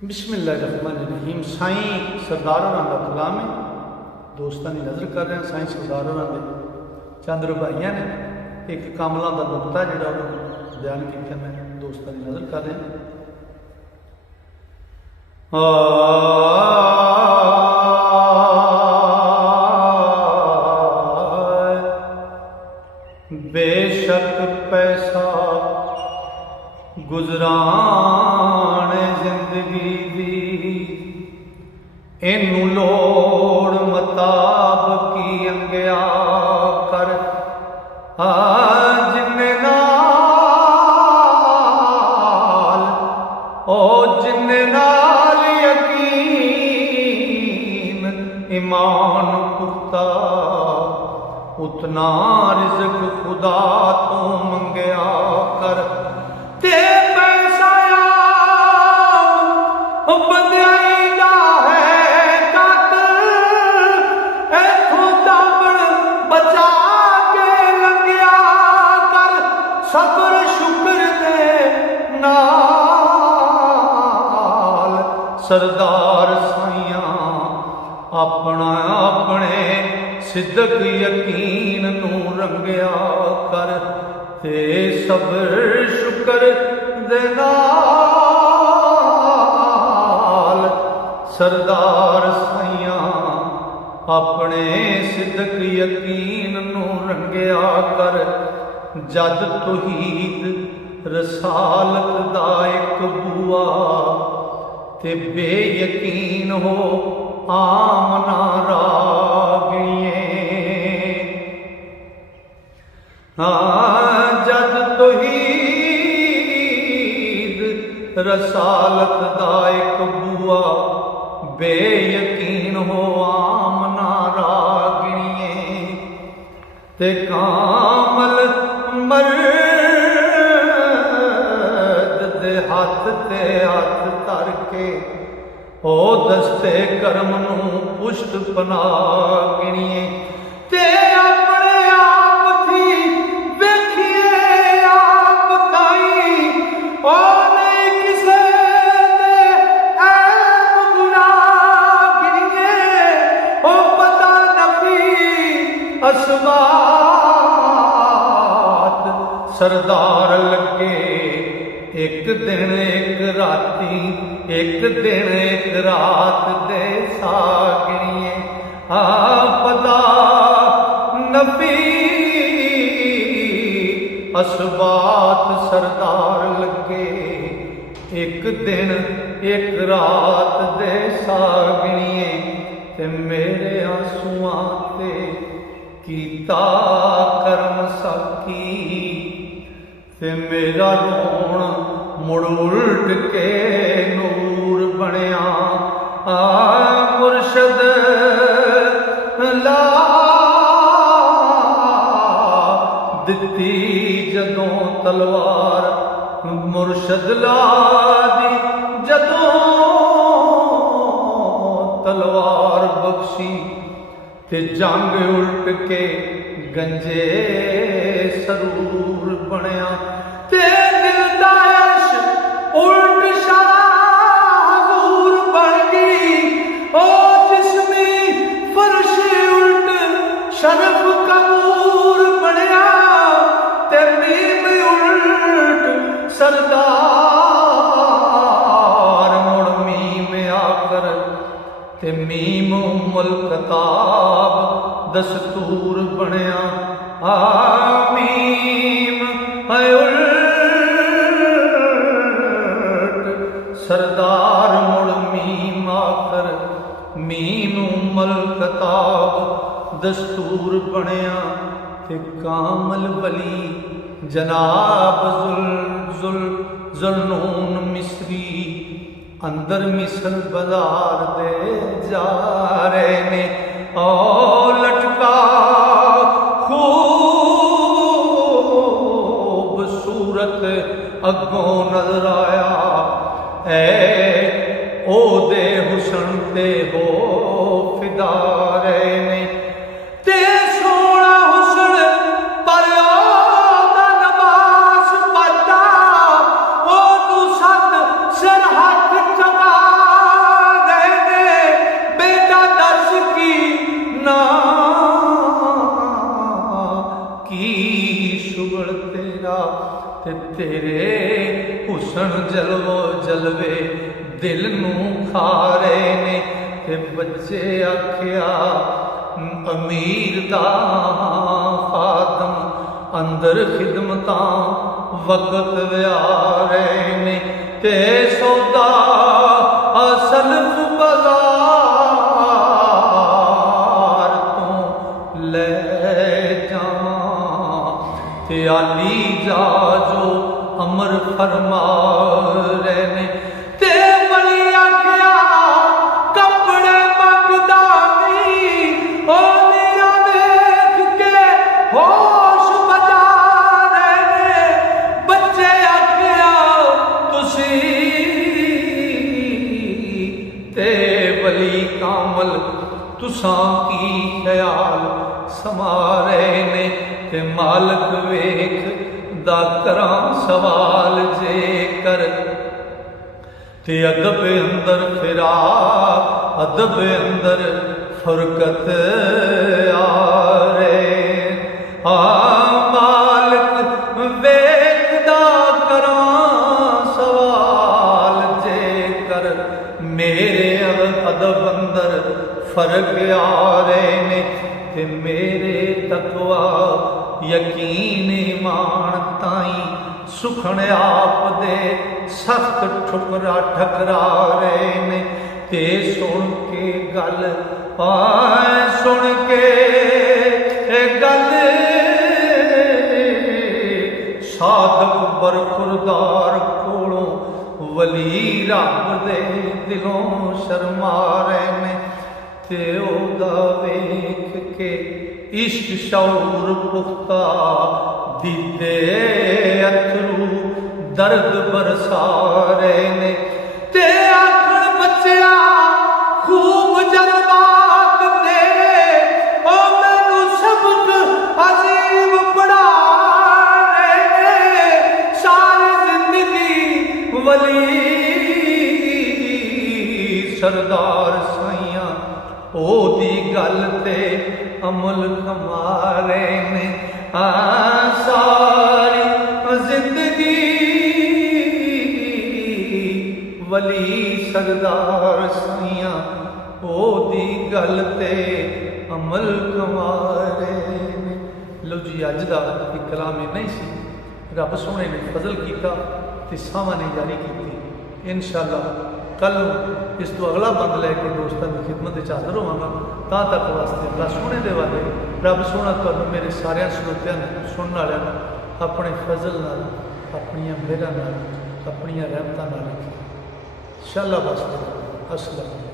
बिस्मिल्लाहिर्रहमानिर्रहीम। साईं सरदार होरां दा कलाम है, दोस्तां की नज़र कर रहे हैं। साईं सरदार होरां दे चंद रुबाइयां ने, एक कामला का नुकता जिहड़ा बयान किया, मैं दोस्तां की नज़र कर रहा। बेशक पैसा गुजरान जिंदगी दी, इनू लोड़ मताब की अंग्या कर। जिन्ने नाल जिन्ने नाल यकीन ईमान पुख्ता, उतना रिज़्क खुदा तो मंगया कर। ते पैसा बंदियाई दा है कातिल, इथों दामन बचा के लंघया कर। सब्र शुक्र दे नाल सरदार साइयां अपना अपने सिद्दक यकीन नू रंगया कर। ते सब्र शुक्र दे नाल सरदार साइयां अपने सिद्दक यकीन नू रंगया कर। जद तौहीद रसालत दा एक बुआ, ते बेयकीन हो आमना रागिए। जद तौहीद रसालत दा एक बुआ, बेयकीन हो आमना रागिए। ते कामल मर्द दे हाथ ते हाथ धर के, ओ दस्ते करम नू पुष्ट पना गिणिए। ते अपने आप थी वेखिए आप ताई, ओ नहीं किसे दे ऐब गुनाह गिणिए। ओ पता नफी असबात सरदार लगे, एक दिन एक राती, एक दिन एक रात दे सागिणिए। पता नफी असबात सरदार लगे, एक दिन एक रात दे सागिणिए। ते मेरे आंसुआं ते कीता करम साकी, ते मेरा रोण मुड़ उल्ट के नूर बनया। मुर्शद ला दिती जदों तलवार, मुर्शद ला दी जदों तलवार बख्शी। ते जंग उल्ट के गंजे सरूर बनया। ते दिल दा अर्श उल्ट शाहूर बन गई, ओ जिस्मी फर्श उल्ट शरफ कबूर बनया। ते मीम उल्ट सरदार मुड़ मीम आकर, ते मीम मुल्कताब दस्तूर बनया। मीम है उल्ट सरदार मुड़ मीम आकर, मीम मुल्कताब दस्तूर बनया। ते कामल वली जनाब ज़ुल्नून मिस्री, अंदर मिसल बाजार दे जा रहे ने। ओ लटका खूबसूरत अगों नजर आया, ऐ ओ दे हुसन ते हो फिदा रहे ने। ते सोना हुसन पर ओदा नमाज पढ़दा, ओ तू सत सिर हथ चका तेरे हुसन जलवो जलवे दिल नूं खा रहे ने। ते बच्चे आखिया अमीर दा खादम अंदर खिदमतां वक्त व्यारे ने। ते सौदा सलफ बाजार तो ले जावां। ते आली जा जो अमर फरमा रहे ने। ते बली आखिया कपड़े मंगदा नहीं ओ दिया देख के होश बजा रहे ने। बच्चे आखिया तुसी ते बली कामल तुसां की ख्याल समारे ने। ते मालक वेख दा करां सवाल जेकर। ते अदब अंदर फिरा अदब अंदर फुरकत आरे। मालिक वेख दा करां सवाल जेकर। मेरे अदब अंदर फर्क आ रहे ने। ते मेरे तकवा यकीन ईमान ताई सुखण आप दे सख्त ठुकरा ठकरा रहे ने। ते सुन के गल सुन के गल साधक बरखुरदार कोलों वली रब दे दिलों शर्मा रहे ने। ते ओदा वेख के इश्क शौर पुख्ता दीदे अथरू दर्द बरसा रहे ने। ते आखण बच्चिया खूब जज्बात तेरे ओ मैनू सबक अजीब पढ़ा रहे ने। सारी जिंदगी वली सरदार साइयां ओदी गल ते अमल कमारे ने। सारी जिंदगी वली सरदार साइयां ओदी गल ते अमल कमारे ने। लो जी अज दा कलाम नहीं सी। रब सोने ने फजल किया ते सावां ने जारी की। इंशाअल्लाह कल इस तो अगला बंद लैके दोस्तों की खिदमत हाजिर होवांगा। तां तक वास्ते अल्लाह सोने दे वाले रब सोना तुहानूं मेरे सारे श्रोतियां सुनने वालियां अपने फजल नाल अपनियां मेहरां नाल अपनियां रहमतां नाल इंशाअल्लाह वास्ते। अस्सलाम।